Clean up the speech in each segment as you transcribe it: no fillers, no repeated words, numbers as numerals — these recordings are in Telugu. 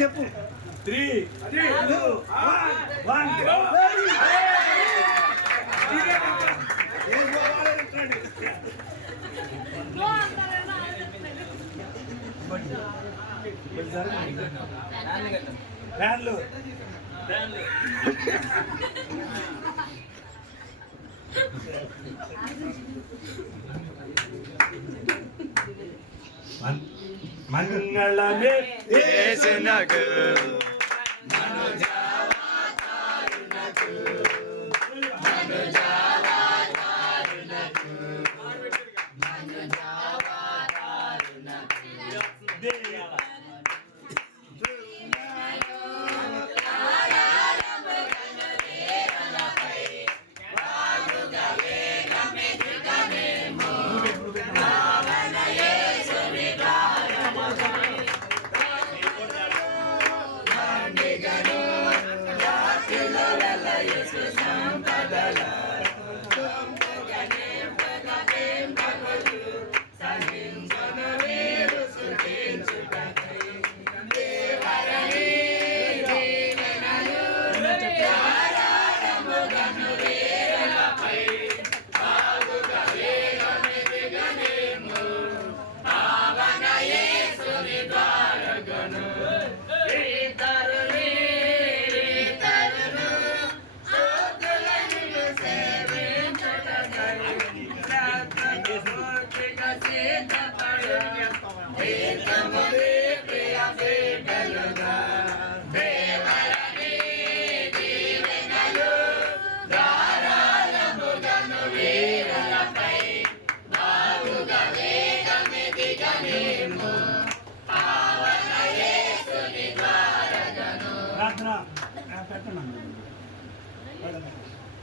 చెప్పు 3, 2, 1 ఫ్యాన్లు మంగళమే యేసునకు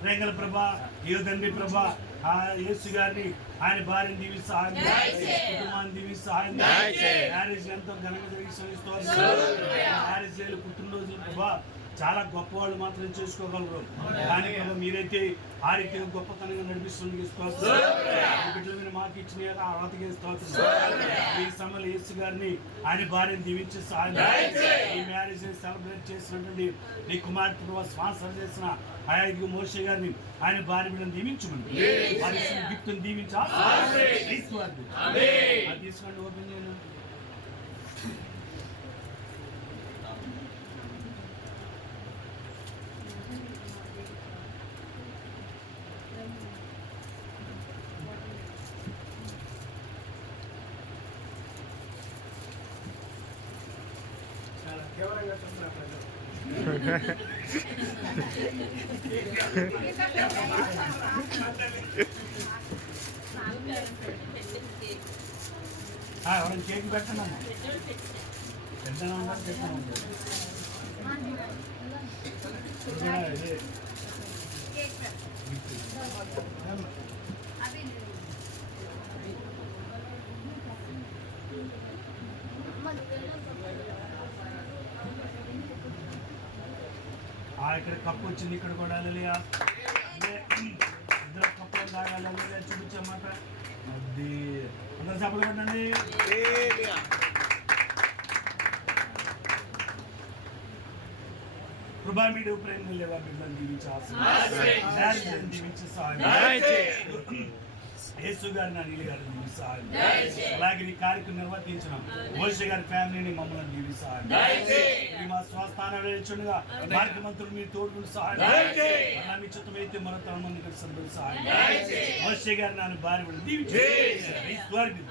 రేంగల ప్రభా యోధన్వి ప్రభా ఆ యేసు గారిని ఆయన భార్యను దీవిస్తూ కుటుంబాన్ని దీవిస్తూ మ్యారేజ్ ఎంతో ఘనంగా జరిగిస్తూ మ్యారేజ్ పుట్టినరోజులు ప్రభా చాలా గొప్ప వాళ్ళు మాత్రం చేసుకోగలరు కానీ ప్రభా మీరైతే ఆ రీతిగా గొప్పతనంగా నడిపిస్తుంది బిడ్డల మీద మాకు ఇచ్చిన అర్హతగా ఈ సమయంలో యేసు గారిని ఆయన భార్యను దీవించి ఈ మ్యారేజ్ సెలబ్రేట్ చేసినటువంటి నీ కుమార్తె ప్రభావ స్పాన్సర్ చేసిన ఆయా మోషే గారిని ఆయన భార్య బిడ్డను దీవించమండి వారి గిఫ్ట్ని దీవించా తీసుకోండి ఓపెన్ చేయండి. తీవ్రంగా చూస్తున్నారు ప్రజలు. ఎవరైనా కేక్ పెట్టండి పెద్దగా ఉన్నారు పెట్టండి ఇక్కడ కప్పు వచ్చింది ఇక్కడ కూడా అలలియా ఇద్దరు కప్పులు తాగాలి అలలియా చూపించమాట అది అందరు చేపలు పెట్టండి. కృపా మీడు ప్రేమ లేవా బిడ్డలను దీవించి యేసు గారిని అనిల్ గారిని దీవిస్తాను. అలాగే ఈ కార్యక్రమం నిర్వర్తించిన మోషే గారి ఫ్యామిలీని మమ్మల్ని దీవిస్తాను. మా స్వస్థానం వేచుండగా భారత మంత్రులు మీ తోడు సహాయం మీ చిత్తమైతే మరో తన మంది సహాయం మోషే గారి నన్ను భార్య దీవించి అందరికీ